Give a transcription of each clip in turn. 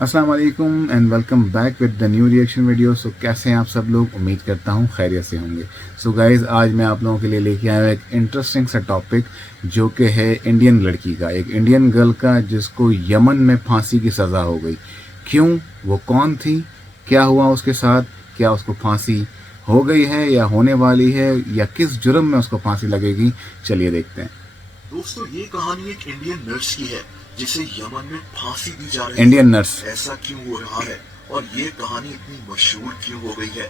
अस्सलाम वालेकुम and welcome back with the new reaction video. So कैसे हैं आप सब लोग? उम्मीद करता हूँ खैरियत से होंगे। सो गाइज़, आज मैं आप लोगों के लिए लेके आया हूँ एक इंटरेस्टिंग सा टॉपिक, जो कि है इंडियन लड़की का, एक इंडियन गर्ल का जिसको यमन में फांसी की सज़ा हो गई। क्यों? वो कौन थी? क्या हुआ उसके साथ? क्या उसको फांसी हो गई है या होने वाली है, या किस जुर्म में उसको फांसी लगेगी? चलिए देखते हैं। दोस्तों, ये कहानी एक इंडियन नर्स की है जिसे यमन में फांसी दी जा रही इंडियन है। नर्स। ऐसा क्यों हो रहा है और ये कहानी इतनी मशहूर क्यों हो गई है?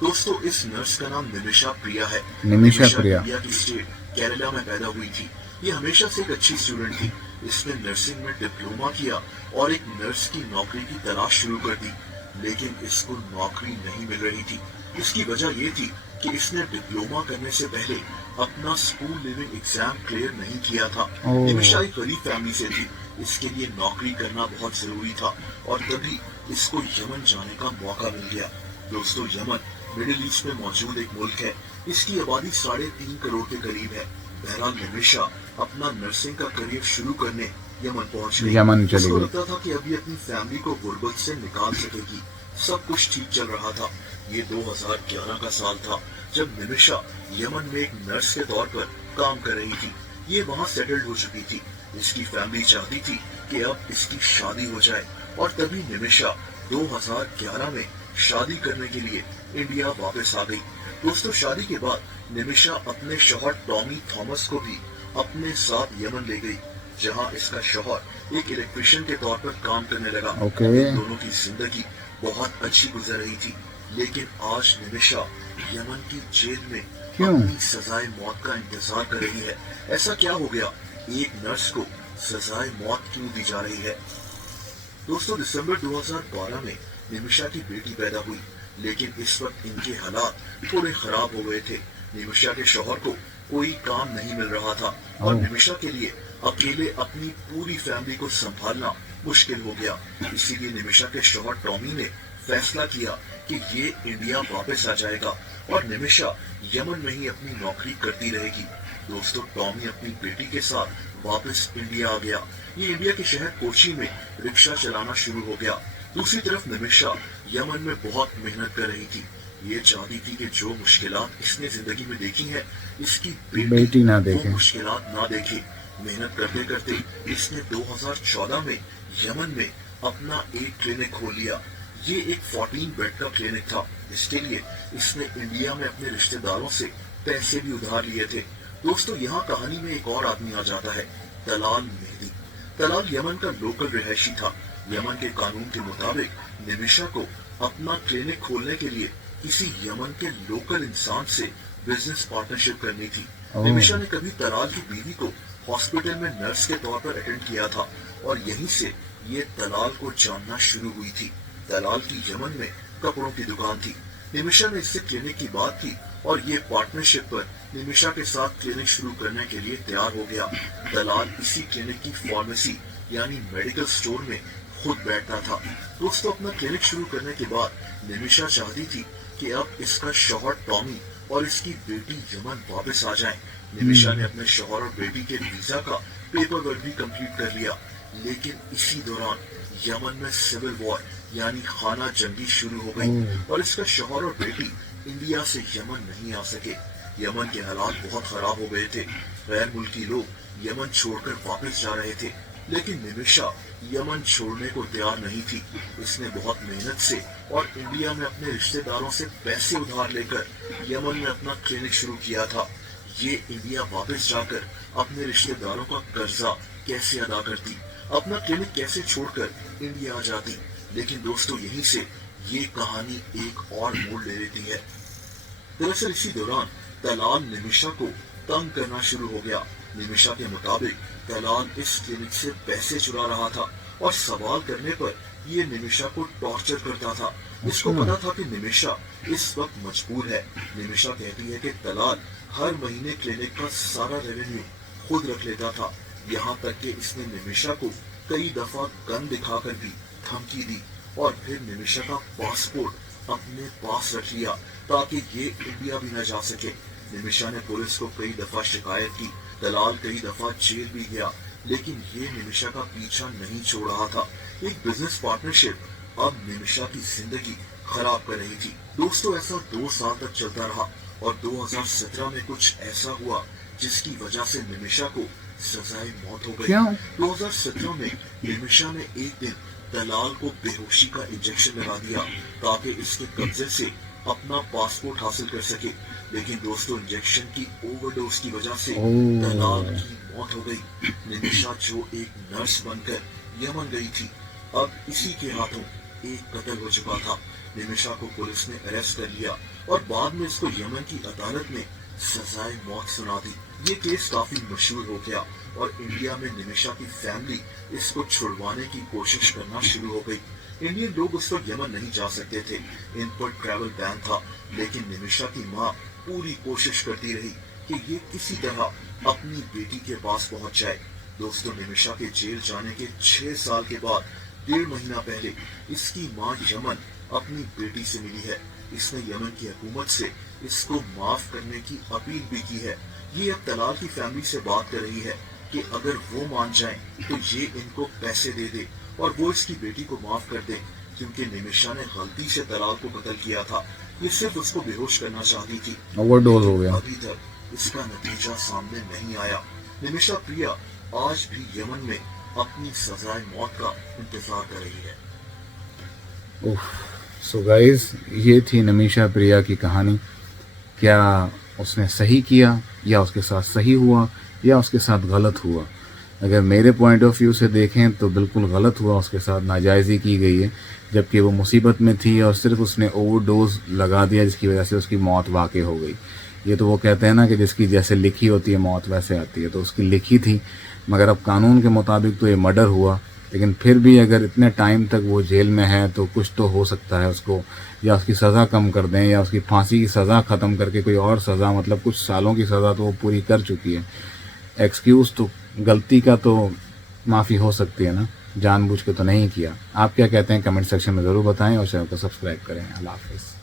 दोस्तों, इस नर्स का नाम निमिषा प्रिया है। निमिषा निमिषा प्रिया। इंडिया की स्टेट केरला में पैदा हुई थी। ये हमेशा से एक अच्छी स्टूडेंट थी। इसने नर्सिंग में डिप्लोमा किया और एक नर्स की नौकरी की तलाश शुरू कर दी, लेकिन इसको नौकरी नहीं मिल रही थी। इसकी वजह ये थी कि इसने डिप्लोमा करने से पहले अपना स्कूल लिविंग एग्जाम क्लियर नहीं किया था। निमिषा एक गरीब फैमिली से थी। इसके लिए नौकरी करना बहुत जरूरी था और तभी इसको यमन जाने का मौका मिल गया। दोस्तों, यमन मिडिल ईस्ट में मौजूद एक मुल्क है। इसकी आबादी 3.5 करोड़ के करीब है। बहरहाल निमिषा अपना नर्सिंग का करियर शुरू करने यमन पहुंच गई। यमन चली उसको गई। लगता था कि अभी अपनी फैमिली को गुर्बत से निकाल सकेगी। सब कुछ ठीक चल रहा था। ये 2011 का साल था जब निमिषा यमन में एक नर्स के तौर पर काम कर रही थी। ये वहाँ सेटल्ड हो चुकी थी। इसकी फैमिली चाहती थी कि अब इसकी शादी हो जाए और तभी निमिषा 2011 में शादी करने के लिए इंडिया वापस आ गई। दोस्तों, शादी के बाद निमिषा अपने शौहर टॉमी थॉमस को भी अपने साथ यमन ले गई, जहां इसका शौहर एक इलेक्ट्रिशियन के तौर पर काम करने लगा। ओके। इन दोनों की जिंदगी बहुत अच्छी गुजर रही थी, लेकिन आज निमिषा यमन की जेल में क्यों? अपनी सजाए मौत का इंतजार कर रही है। ऐसा क्या हो गया? एक नर्स को सजाए मौत क्यों दी जा रही है? दोस्तों, दिसंबर 2012 में निमिषा की बेटी पैदा हुई, लेकिन इस वक्त इनके हालात थोड़े खराब हो गए थे। निमिषा के शौहर को कोई काम नहीं मिल रहा था और निमिषा के लिए अकेले अपनी पूरी फैमिली को संभालना मुश्किल हो गया। इसीलिए निमिषा के शौहर टॉमी ने फैसला किया कि ये इंडिया वापस आ जाएगा और निमिषा यमन में ही अपनी नौकरी करती रहेगी। दोस्तों, टॉमी अपनी बेटी के साथ वापस इंडिया आ गया। ये इंडिया के शहर कोची में रिक्शा चलाना शुरू हो गया। दूसरी तरफ निमिषा यमन में बहुत मेहनत कर रही थी। ये चाहती थी कि जो मुश्किलात इसने जिंदगी में देखी है, इसकी बेटी ना वो देखे। मुश्किलात ना देखे। मेहनत करते करते इसने 2014 में यमन में अपना एक क्लिनिक खोल लिया। ये एक 14 बेड का क्लिनिक था। इसके लिए इसने इंडिया में अपने रिश्तेदारों से पैसे भी उधार लिए थे। दोस्तों, यहाँ कहानी में एक और आदमी आ जाता है, तलाल मेहदी। तलाल यमन का लोकल रिहायशी था। यमन के कानून के मुताबिक निमिषा को अपना क्लिनिक खोलने के लिए किसी यमन के लोकल इंसान से बिजनेस पार्टनरशिप करनी थी। निमिषा ने कभी तलाल की बीवी को हॉस्पिटल में नर्स के तौर पर अटेंड किया था और यहीं से ये तलाल को जानना शुरू हुई थी। तलाल की यमन में कपड़ों की दुकान थी। निमिषा ने इससे क्लिनिक की बात की और ये पार्टनरशिप पर निमिषा के साथ क्लिनिक शुरू करने के लिए तैयार हो गया। दलाल इसी क्लिनिक की फार्मेसी यानी मेडिकल स्टोर में खुद बैठता था। दोस्तों, अपना क्लिनिक शुरू करने के बाद निमिषा चाहती थी कि अब इसका शौहर टॉमी और इसकी बेटी यमन वापस आ जाएं। निमिषा ने अपने शौहर और बेटी के वीजा का पेपर वर्क भी कंप्लीट कर लिया, लेकिन इसी दौरान यमन में सिविल वॉर यानी खाना जंगी शुरू हो गई और इसका शौहर और बेटी इंडिया से यमन नहीं आ सके। यमन के हालात बहुत खराब हो गए थे। गैर मुल्की लोग यमन छोड़कर वापस जा रहे थे, लेकिन निमिषा यमन छोड़ने को तैयार नहीं थी। इसने बहुत मेहनत से और इंडिया में अपने रिश्तेदारों से पैसे उधार लेकर यमन में अपना क्लिनिक शुरू किया था। ये इंडिया वापस जाकर अपने रिश्तेदारों का कर्जा कैसे अदा करती, अपना क्लिनिक कैसे छोड़कर इंडिया आ जाती। लेकिन दोस्तों, यहीं से ये कहानी एक और मोड़ ले लेती है। दरअसल इसी दौरान दलाल निमिषा को तंग करना शुरू हो गया। निमिषा के मुताबिक दलाल इस क्लिनिक से पैसे चुरा रहा था और सवाल करने पर ये निमिषा को टॉर्चर करता था। इसको पता था कि निमिषा इस वक्त मजबूर है। निमिषा कहती है कि दलाल हर महीने क्लिनिक का सारा रेवेन्यू खुद रख लेता था। यहाँ तक कि इसने निमिषा को कई दफा गन दिखाकर भी धमकी दी और फिर निमिषा का पासपोर्ट अपने पास रख लिया ताकि ये इंडिया भी न जा सके। निमिषा ने पुलिस को कई दफा शिकायत की। दलाल कई दफा जेल भी गया, लेकिन ये निमिषा का पीछा नहीं छोड़ रहा था। एक बिजनेस पार्टनरशिप अब निमिषा की जिंदगी खराब कर रही थी। दोस्तों, ऐसा 2 साल तक चलता रहा और 2017 में कुछ ऐसा हुआ जिसकी वजह से निमिषा को सजाए मौत हो गई। क्यों? 2017 में निमिषा ने एक दिन दलाल को बेहोशी का इंजेक्शन लगा दिया ताकि इसके कब्जे से अपना पासपोर्ट हासिल कर सके। लेकिन दोस्तों, इंजेक्शन की ओवरडोज की वजह से दलाल की मौत हो गई। निमिषा जो एक नर्स बनकर यमन गई थी, अब इसी के हाथों एक कत्ल हो चुका था। निमिषा को पुलिस ने अरेस्ट कर लिया और बाद में इसको यमन की अदालत ने सजाए मौत सुना दी। ये केस काफी मशहूर हो गया और इंडिया में निमिषा की फैमिली इसको छुड़वाने की कोशिश करना शुरू हो गई। इंडियन लोग उस पर यमन नहीं जा सकते थे, इन पर ट्रैवल बैन था। लेकिन निमिषा की माँ पूरी कोशिश करती रही कि ये किसी तरह अपनी बेटी के पास पहुंच जाए। दोस्तों, निमिषा के जेल जाने के 6 साल के बाद 1.5 महीना पहले इसकी माँ यमन अपनी बेटी से मिली है। इसने यमन की हुकूमत से इसको माफ करने की अपील भी की है। ये अब तलाल की फैमिली से बात कर रही है कि अगर वो मान जाएं तो ये इनको पैसे दे दे और वो इसकी बेटी को माफ कर दे, क्योंकि निमिषा ने गलती से तलाल को कत्ल किया था। ये सिर्फ उसको बेहोश करना चाहती थी। ओवरडोज हो गया। अभी तक इसका नतीजा सामने नहीं आया। निमिषा प्रिया आज भी यमन में अपनी सजाए मौत का इंतजार कर रही है। सो गाइस, ये थी निमिषा प्रिया की कहानी। क्या उसने सही किया या उसके साथ सही हुआ या उसके साथ गलत हुआ? अगर मेरे पॉइंट ऑफ व्यू से देखें तो बिल्कुल गलत हुआ, उसके साथ नाजायज़ी की गई है, जबकि वो मुसीबत में थी और सिर्फ उसने ओवरडोज लगा दिया जिसकी वजह से उसकी मौत वाक़ई हो गई। ये तो वो कहते हैं ना कि जिसकी जैसे लिखी होती है मौत वैसे आती है, तो उसकी लिखी थी, मगर अब कानून के मुताबिक तो ये मर्डर हुआ। लेकिन फिर भी अगर इतने टाइम तक वो जेल में है तो कुछ तो हो सकता है, उसको या उसकी सज़ा कम कर दें या उसकी फांसी की सज़ा ख़त्म करके कोई और सज़ा, मतलब कुछ सालों की सज़ा तो वो पूरी कर चुकी है। एक्सक्यूज़ तो गलती का तो माफ़ी हो सकती है ना, जानबूझ के तो नहीं किया। आप क्या कहते हैं कमेंट सेक्शन में ज़रूर बताएं और चैनल को सब्सक्राइब करें। अल्लाह हाफ़िज़।